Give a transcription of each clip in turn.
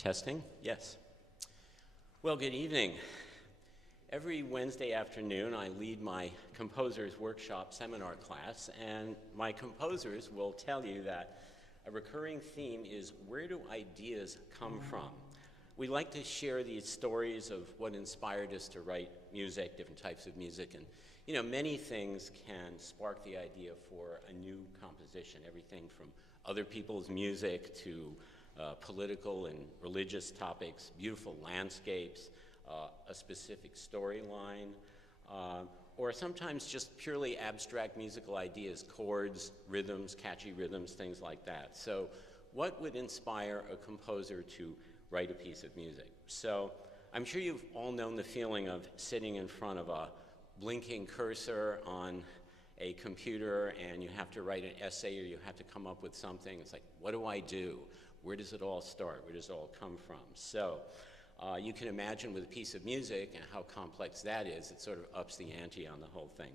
Testing? Yes. Well, good evening. Every Wednesday afternoon, I lead my composers workshop seminar class, and my composers will tell you that a recurring theme is, where do ideas come from? We like to share these stories of what inspired us to write music, different types of music, and many things can spark the idea for a new composition, everything from other people's music to political and religious topics, beautiful landscapes, a specific storyline, or sometimes just purely abstract musical ideas, chords, rhythms, catchy rhythms, things like that. So what would inspire a composer to write a piece of music? So I'm sure you've all known the feeling of sitting in front of a blinking cursor on a computer and you have to write an essay or you have to come up with something. It's like, what do I do? Where does it all start? Where does it all come from? So you can imagine with a piece of music and how complex that is, it sort of ups the ante on the whole thing.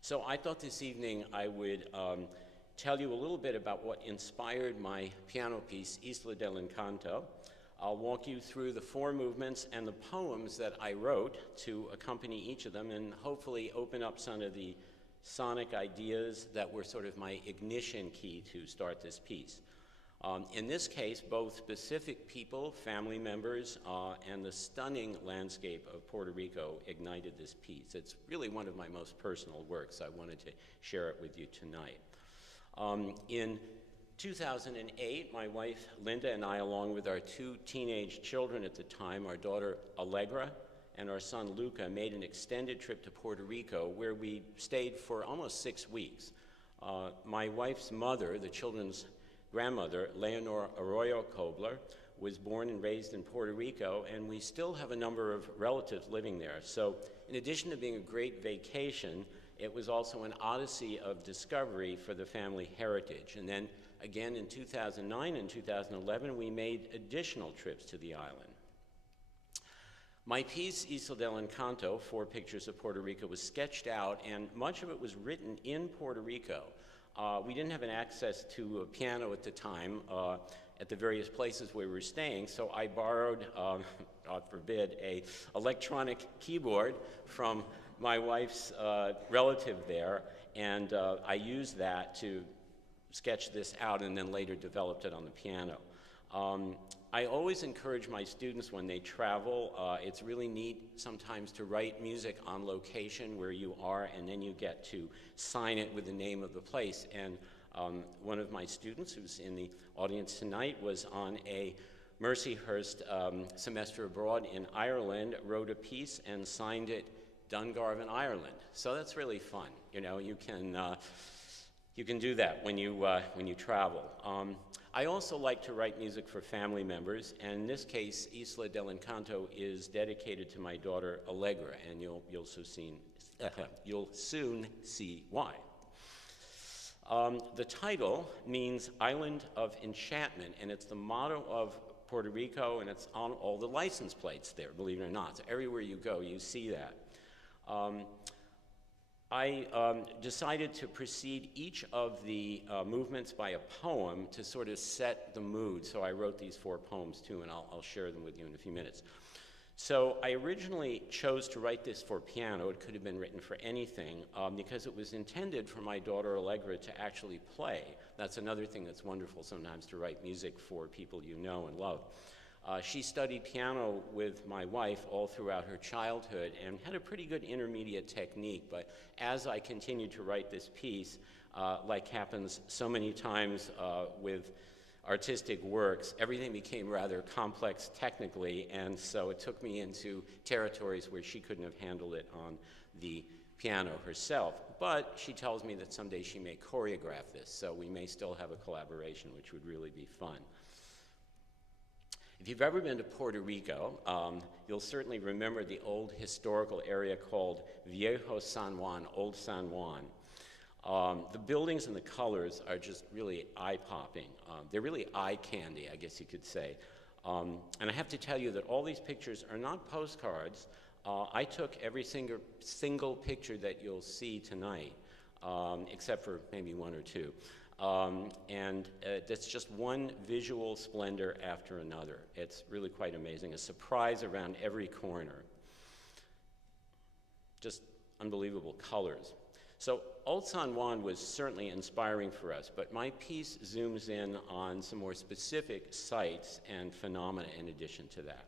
So I thought this evening I would tell you a little bit about what inspired my piano piece, Isla del Encanto. I'll walk you through the four movements and the poems that I wrote to accompany each of them and hopefully open up some of the sonic ideas that were sort of my ignition key to start this piece. In this case, both specific people, family members, and the stunning landscape of Puerto Rico ignited this piece. It's really one of my most personal works. I wanted to share it with you tonight. In 2008, my wife Linda and I, along with our two teenage children at the time, our daughter Allegra and our son Luca, made an extended trip to Puerto Rico where we stayed for almost 6 weeks. My wife's mother, the children's grandmother, Leonor Arroyo Kobler, was born and raised in Puerto Rico, and we still have a number of relatives living there. So in addition to being a great vacation, it was also an odyssey of discovery for the family heritage. And then again in 2009 and 2011, we made additional trips to the island. My piece, Isla del Encanto, 4 Pictures of Puerto Rico, was sketched out, and much of it was written in Puerto Rico. We didn't have an access to a piano at the time at the various places where we were staying, so I borrowed, God forbid, an electronic keyboard from my wife's relative there, and I used that to sketch this out and then later developed it on the piano. I always encourage my students when they travel, it's really neat sometimes to write music on location where you are, and then you get to sign it with the name of the place. And one of my students who's in the audience tonight was on a Mercyhurst semester abroad in Ireland, wrote a piece and signed it Dungarvan, Ireland. So that's really fun. You can do that when you travel. I also like to write music for family members, and in this case, Isla del Encanto is dedicated to my daughter Allegra, and you'll soon see why. The title means Island of Enchantment, and it's the motto of Puerto Rico, and it's on all the license plates there, believe it or not. So everywhere you go, you see that. I decided to precede each of the movements by a poem to sort of set the mood. So I wrote these 4 poems too, and I'll share them with you in a few minutes. So I originally chose to write this for piano. It could have been written for anything because it was intended for my daughter Allegra to actually play. That's another thing that's wonderful sometimes, to write music for people you know and love. She studied piano with my wife all throughout her childhood and had a pretty good intermediate technique, but as I continued to write this piece, like happens so many times with artistic works, everything became rather complex technically, and so it took me into territories where she couldn't have handled it on the piano herself. But she tells me that someday she may choreograph this, so we may still have a collaboration, which would really be fun. If you've ever been to Puerto Rico, you'll certainly remember the old historical area called Viejo San Juan, Old San Juan. The buildings and the colors are just really eye-popping. They're really eye candy, I guess you could say. And I have to tell you that all these pictures are not postcards. I took every single picture that you'll see tonight, except for maybe 1 or 2. That's just one visual splendor after another. It's really quite amazing. A surprise around every corner. Just unbelievable colors. So Old San Juan was certainly inspiring for us, but my piece zooms in on some more specific sites and phenomena in addition to that.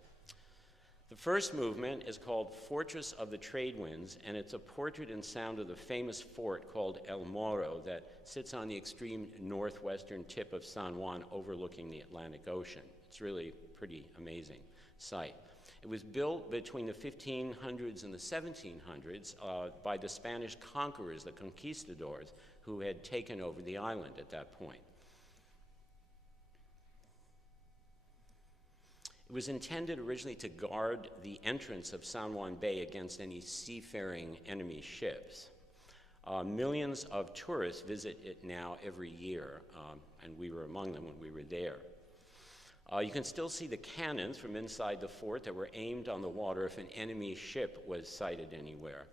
The first movement is called Fortress of the Trade Winds, and it's a portrait and sound of the famous fort called El Morro that sits on the extreme northwestern tip of San Juan overlooking the Atlantic Ocean. It's really a pretty amazing sight. It was built between the 1500s and the 1700s by the Spanish conquerors, the conquistadors, who had taken over the island at that point. It was intended originally to guard the entrance of San Juan Bay against any seafaring enemy ships. Millions of tourists visit it now every year, and we were among them when we were there. You can still see the cannons from inside the fort that were aimed on the water if an enemy ship was sighted anywhere.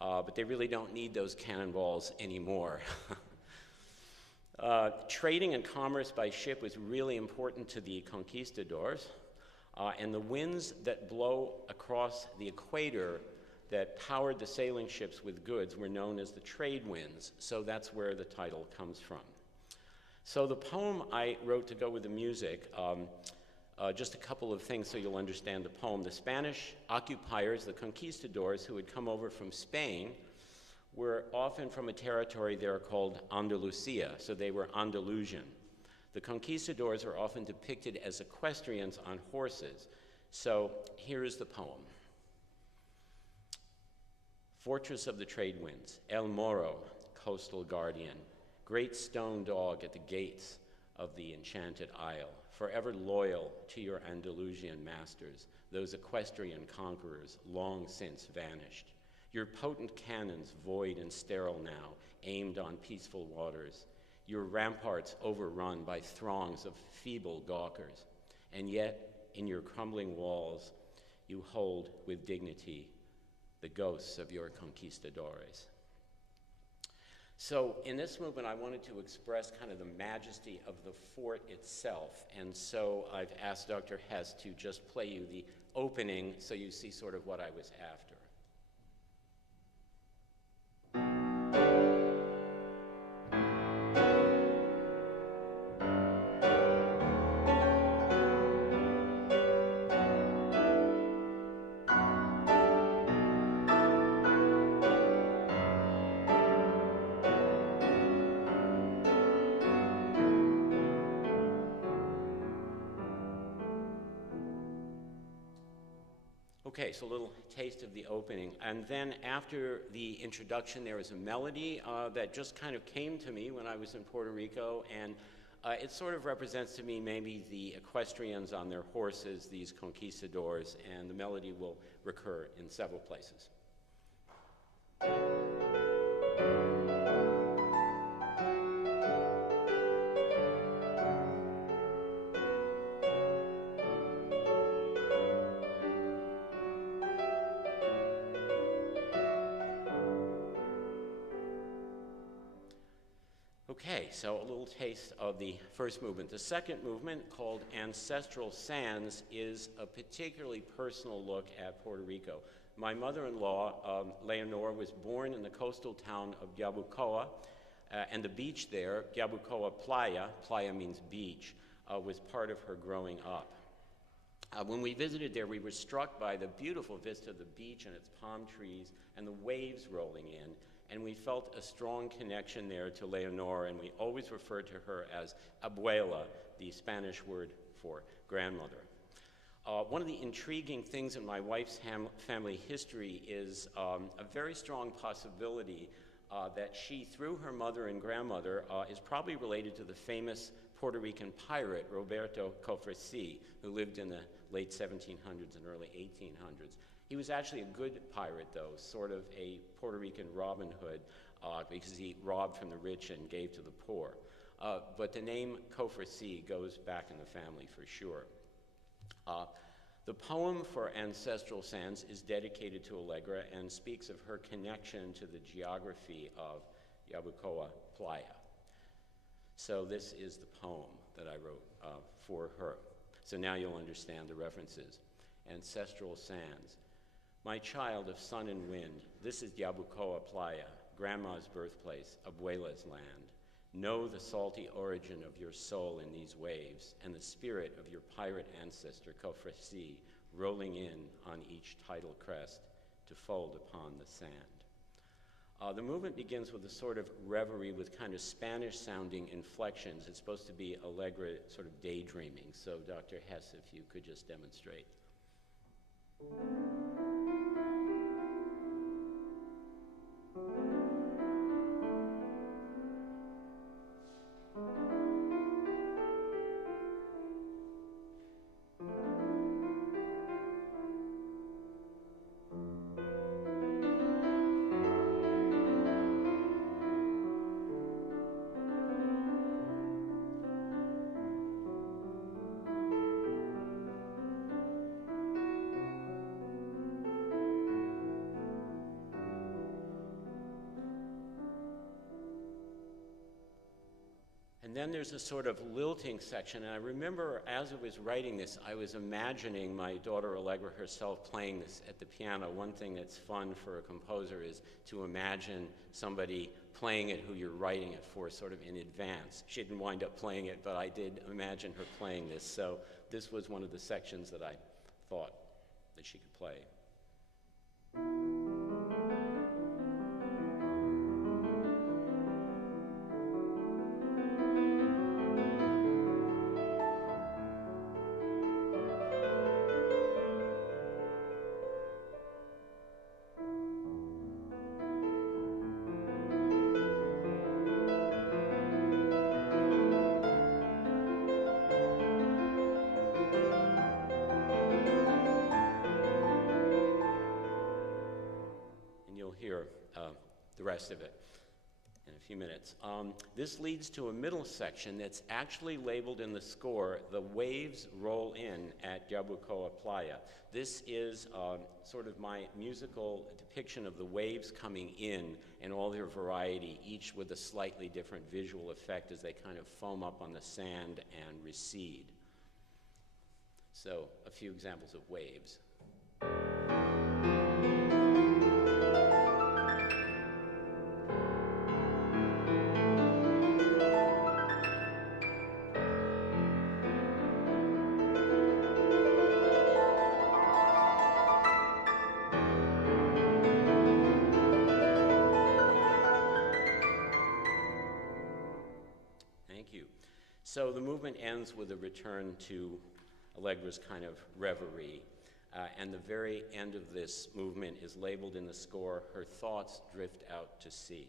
But they really don't need those cannonballs anymore. Trading and commerce by ship was really important to the conquistadors. And the winds that blow across the equator that powered the sailing ships with goods were known as the trade winds, so that's where the title comes from. So the poem I wrote to go with the music, just a couple of things so you'll understand the poem. The Spanish occupiers, the conquistadors who had come over from Spain, were often from a territory there called Andalusia, so they were Andalusian. The conquistadors are often depicted as equestrians on horses. So here is the poem. Fortress of the Trade Winds, El Morro, coastal guardian, great stone dog at the gates of the enchanted isle, forever loyal to your Andalusian masters, those equestrian conquerors long since vanished. Your potent cannons, void and sterile now, aimed on peaceful waters, your ramparts overrun by throngs of feeble gawkers, and yet in your crumbling walls you hold with dignity the ghosts of your conquistadores. So in this movement I wanted to express kind of the majesty of the fort itself, and so I've asked Dr. Hess to just play you the opening so you see sort of what I was after. Okay, so a little taste of the opening. And then after the introduction, there was a melody that just kind of came to me when I was in Puerto Rico, and it sort of represents to me maybe the equestrians on their horses, these conquistadors, and the melody will recur in several places. Okay, so a little taste of the first movement. The second movement, called Ancestral Sands, is a particularly personal look at Puerto Rico. My mother-in-law, Leonor, was born in the coastal town of Yabucoa, and the beach there, Yabucoa Playa, playa means beach, was part of her growing up. When we visited there, we were struck by the beautiful vista of the beach and its palm trees and the waves rolling in. And we felt a strong connection there to Leonor, and we always referred to her as abuela, the Spanish word for grandmother. One of the intriguing things in my wife's family history is a very strong possibility that she, through her mother and grandmother, is probably related to the famous Puerto Rican pirate Roberto Cofresi, who lived in the late 1700s and early 1800s. He was actually a good pirate, though, sort of a Puerto Rican Robin Hood, because he robbed from the rich and gave to the poor. But the name Cofresi goes back in the family for sure. The poem for Ancestral Sands is dedicated to Allegra and speaks of her connection to the geography of Yabucoa Playa. So this is the poem that I wrote for her. So now you'll understand the references. Ancestral sands. My child of sun and wind, this is Yabucoa Playa, grandma's birthplace, abuela's land. Know the salty origin of your soul in these waves and the spirit of your pirate ancestor, Cofresi, rolling in on each tidal crest to fold upon the sand. The movement begins with a sort of reverie with kind of Spanish-sounding inflections. It's supposed to be allegro, sort of daydreaming. So Dr. Hess, if you could just demonstrate. And then there's a sort of lilting section, and I remember as I was writing this, I was imagining my daughter Allegra herself playing this at the piano. One thing that's fun for a composer is to imagine somebody playing it who you're writing it for sort of in advance. She didn't wind up playing it, but I did imagine her playing this, so this was one of the sections that I thought that she could play. The rest of it in a few minutes. This leads to a middle section that's actually labeled in the score, "The Waves Roll In at Yabucoa Playa." This is sort of my musical depiction of the waves coming in and all their variety, each with a slightly different visual effect as they kind of foam up on the sand and recede. So a few examples of waves. So the movement ends with a return to Allegra's kind of reverie, and the very end of this movement is labeled in the score, "Her thoughts drift out to sea."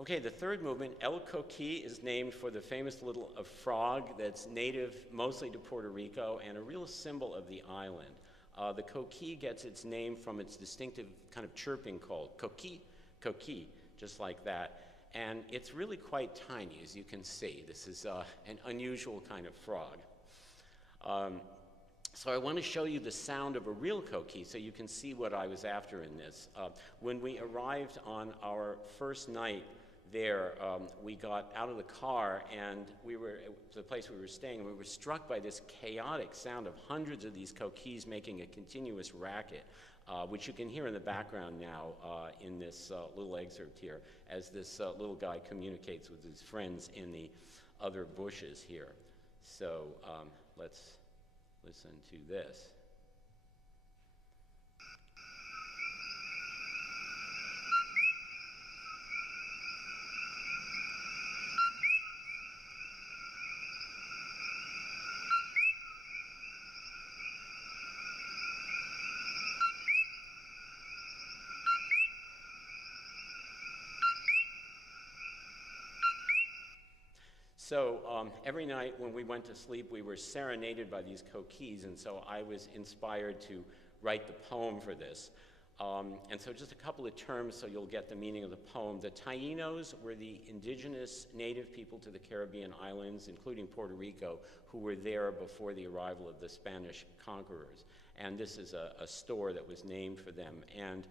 Okay, the third movement, El Coqui, is named for the famous little frog that's native mostly to Puerto Rico and a real symbol of the island. The coqui gets its name from its distinctive kind of chirping call, coqui, coqui, just like that. And it's really quite tiny, as you can see. This is an unusual kind of frog. So I want to show you the sound of a real coqui so you can see what I was after in this. When we arrived on our first night there, we got out of the car and we were at the place we were staying, and we were struck by this chaotic sound of hundreds of these coquis making a continuous racket. Which you can hear in the background now in this little excerpt here, as this little guy communicates with his friends in the other bushes here. So let's listen to this. So every night when we went to sleep, we were serenaded by these coquis, and so I was inspired to write the poem for this. And so just a couple of terms so you'll get the meaning of the poem. The Taínos were the indigenous native people to the Caribbean islands, including Puerto Rico, who were there before the arrival of the Spanish conquerors. And this is a store that was named for them. And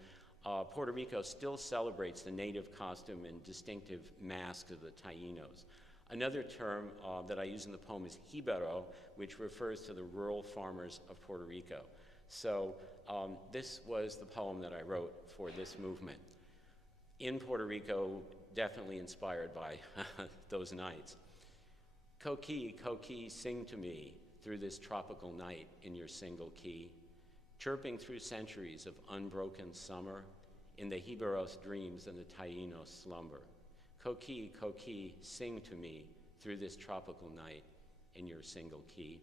Puerto Rico still celebrates the native costume and distinctive masks of the Taínos. Another term that I use in the poem is jibaro, which refers to the rural farmers of Puerto Rico. So this was the poem that I wrote for this movement. In Puerto Rico, definitely inspired by those nights. Coqui, coqui, sing to me through this tropical night in your single key, chirping through centuries of unbroken summer in the Jibaros dreams and the Taínos slumber. Coqui, coqui, sing to me through this tropical night in your single key.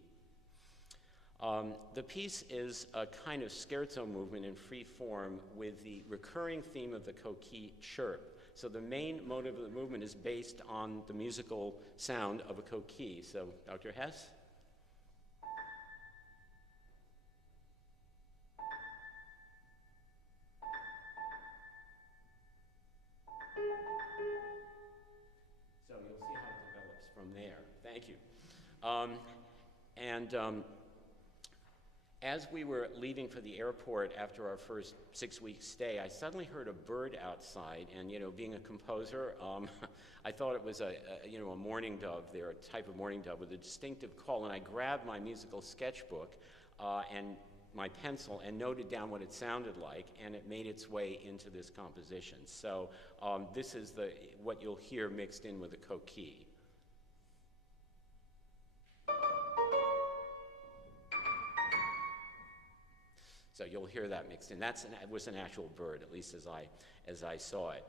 The piece is a kind of scherzo movement in free form with the recurring theme of the coqui chirp. So the main motive of the movement is based on the musical sound of a coqui. So, Dr. Hess? So you'll see how it develops from there. Thank you. As we were leaving for the airport after our first 6-week stay, I suddenly heard a bird outside, and being a composer, I thought it was a mourning dove there, a type of mourning dove with a distinctive call, and I grabbed my musical sketchbook and my pencil and noted down what it sounded like, and it made its way into this composition. So this is what you'll hear mixed in with a coqui. So you'll hear that mixed in. That was an actual bird, at least as I saw it.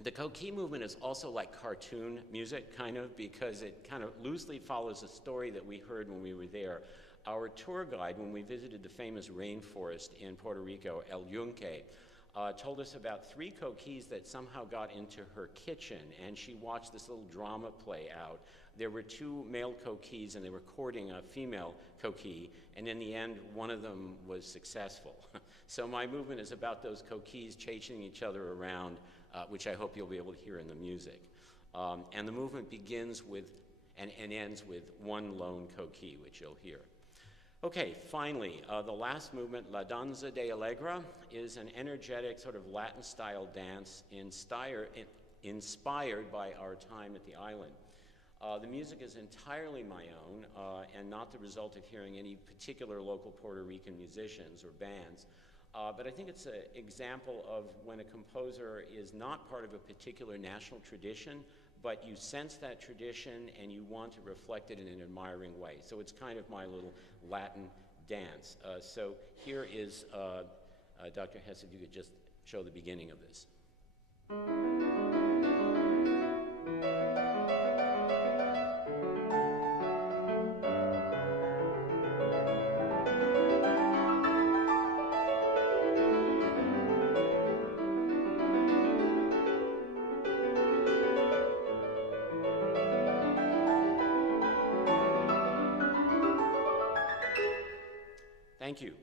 The coqui movement is also like cartoon music, kind of, because it kind of loosely follows a story that we heard when we were there. Our tour guide, when we visited the famous rainforest in Puerto Rico, El Yunque, told us about 3 coquis that somehow got into her kitchen, and she watched this little drama play out. There were 2 male coquis, and they were courting a female coqui, and in the end, one of them was successful. So my movement is about those coquis chasing each other around, which I hope you'll be able to hear in the music. And the movement begins with and ends with one lone coqui, which you'll hear. Okay, finally, the last movement, La Danza de Alegra, is an energetic sort of Latin-style dance inspired by our time at the island. The music is entirely my own and not the result of hearing any particular local Puerto Rican musicians or bands, but I think it's an example of when a composer is not part of a particular national tradition, but you sense that tradition and you want to reflect it in an admiring way. So it's kind of my little Latin dance. So here is Dr. Hess, if you could just show the beginning of this. Thank you.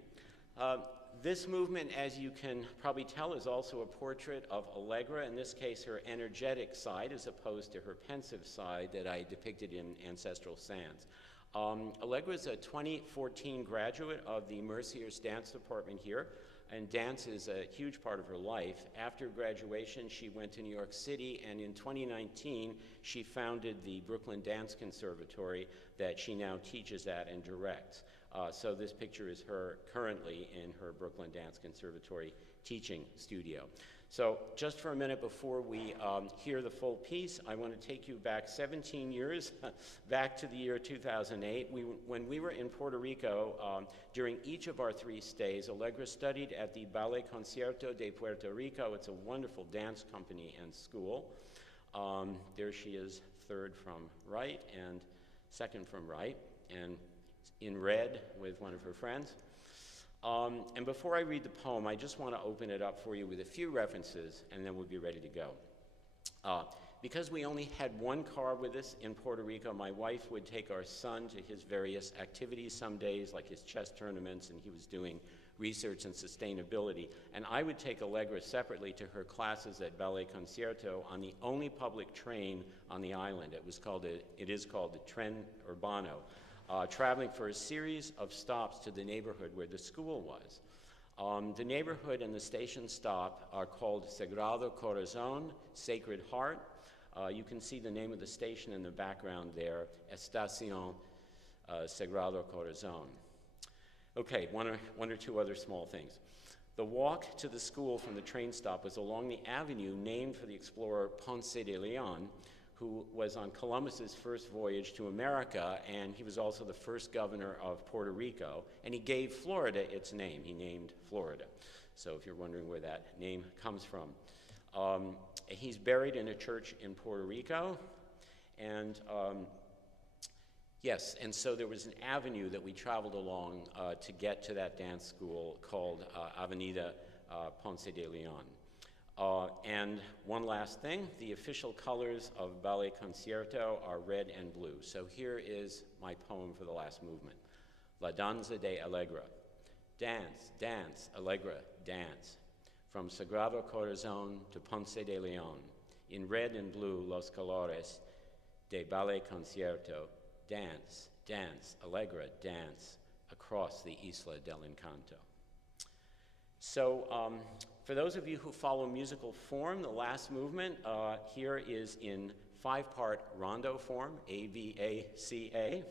This movement, as you can probably tell, is also a portrait of Allegra, in this case her energetic side as opposed to her pensive side that I depicted in Ancestral Sands. Allegra is a 2014 graduate of the Mercyhurst dance department here, and dance is a huge part of her life. After graduation, she went to New York City, and in 2019, she founded the Brooklyn Dance Conservatory that she now teaches at and directs. So this picture is her currently in her Brooklyn Dance Conservatory teaching studio. So just for a minute before we hear the full piece, I want to take you back 17 years, back to the year 2008. When we were in Puerto Rico, during each of our 3 stays, Allegra studied at the Ballet Concierto de Puerto Rico. It's a wonderful dance company and school. There she is, 3rd from right and 2nd from right, and in red with one of her friends. And before I read the poem, I just want to open it up for you with a few references, and then we'll be ready to go. Because we only had 1 car with us in Puerto Rico, my wife would take our son to his various activities some days, like his chess tournaments, and he was doing research and sustainability. And I would take Allegra separately to her classes at Ballet Concierto on the only public train on the island. It is called the Tren Urbano. Traveling for a series of stops to the neighborhood where the school was. The neighborhood and the station stop are called Sagrado Corazon, Sacred Heart. You can see the name of the station in the background there, Estación Sagrado Corazon. Okay, one or two other small things. The walk to the school from the train stop was along the avenue named for the explorer Ponce de Leon, who was on Columbus's first voyage to America, and he was also the first governor of Puerto Rico, and he gave Florida its name. He named Florida. So if you're wondering where that name comes from. He's buried in a church in Puerto Rico, and yes, and so there was an avenue that we traveled along to get to that dance school called Avenida Ponce de Leon. And one last thing, the official colors of Ballet Concierto are red and blue. So here is my poem for the last movement. La danza de Allegra. Dance, dance, Allegra, dance. From Sagrado Corazon to Ponce de Leon. In red and blue, los colores de Ballet Concierto. Dance, dance, Allegra, dance. Across the Isla del Encanto. So, for those of you who follow musical form, the last movement here is in 5-part rondo form, A-V-A-C-A.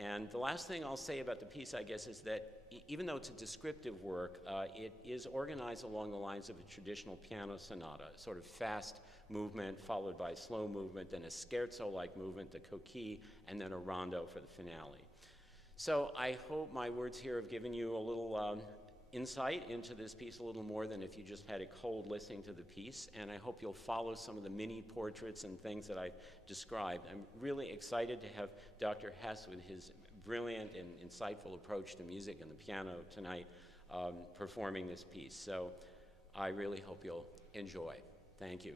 And the last thing I'll say about the piece, I guess, is that even though it's a descriptive work, it is organized along the lines of a traditional piano sonata, sort of fast movement followed by slow movement, then a scherzo-like movement, the coquille, and then a rondo for the finale. So I hope my words here have given you a little insight into this piece, a little more than if you just had a cold listening to the piece, and I hope you'll follow some of the mini portraits and things that I described. I'm really excited to have Dr. Hess with his brilliant and insightful approach to music and the piano tonight performing this piece. So I really hope you'll enjoy. Thank you.